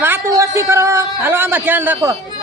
વાત ઓછી કરો. હાલો આમાં ધ્યાન રાખો.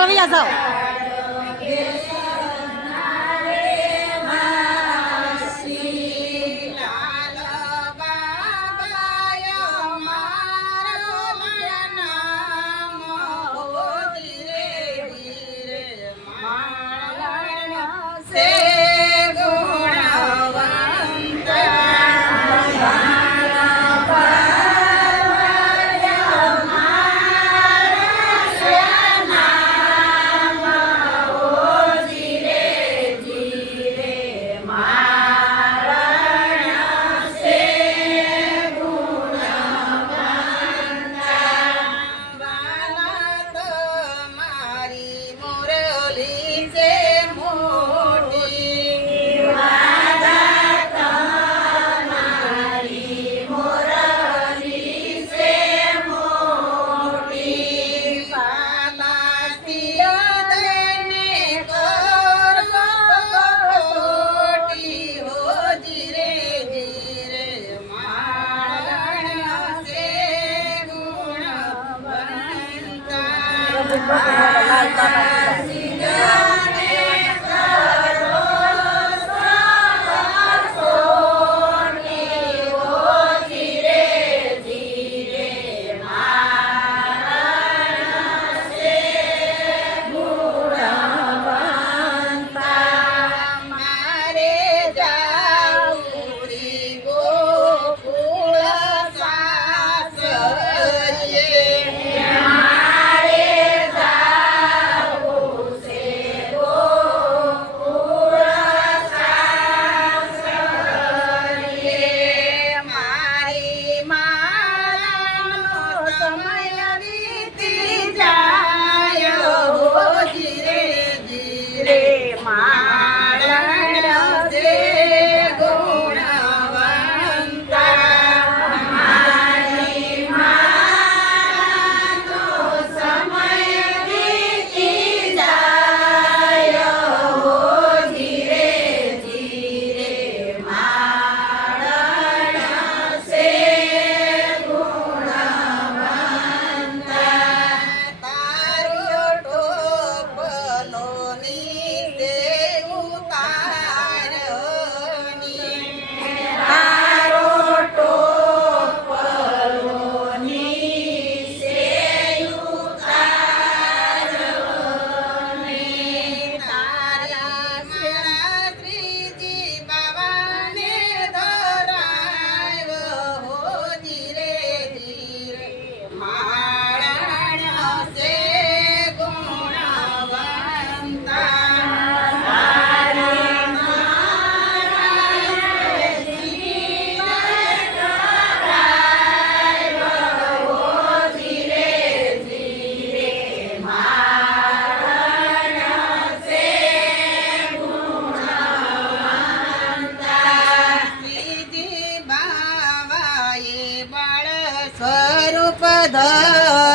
Silvia Zão.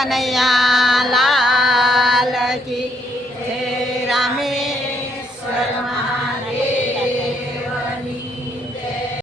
panayala.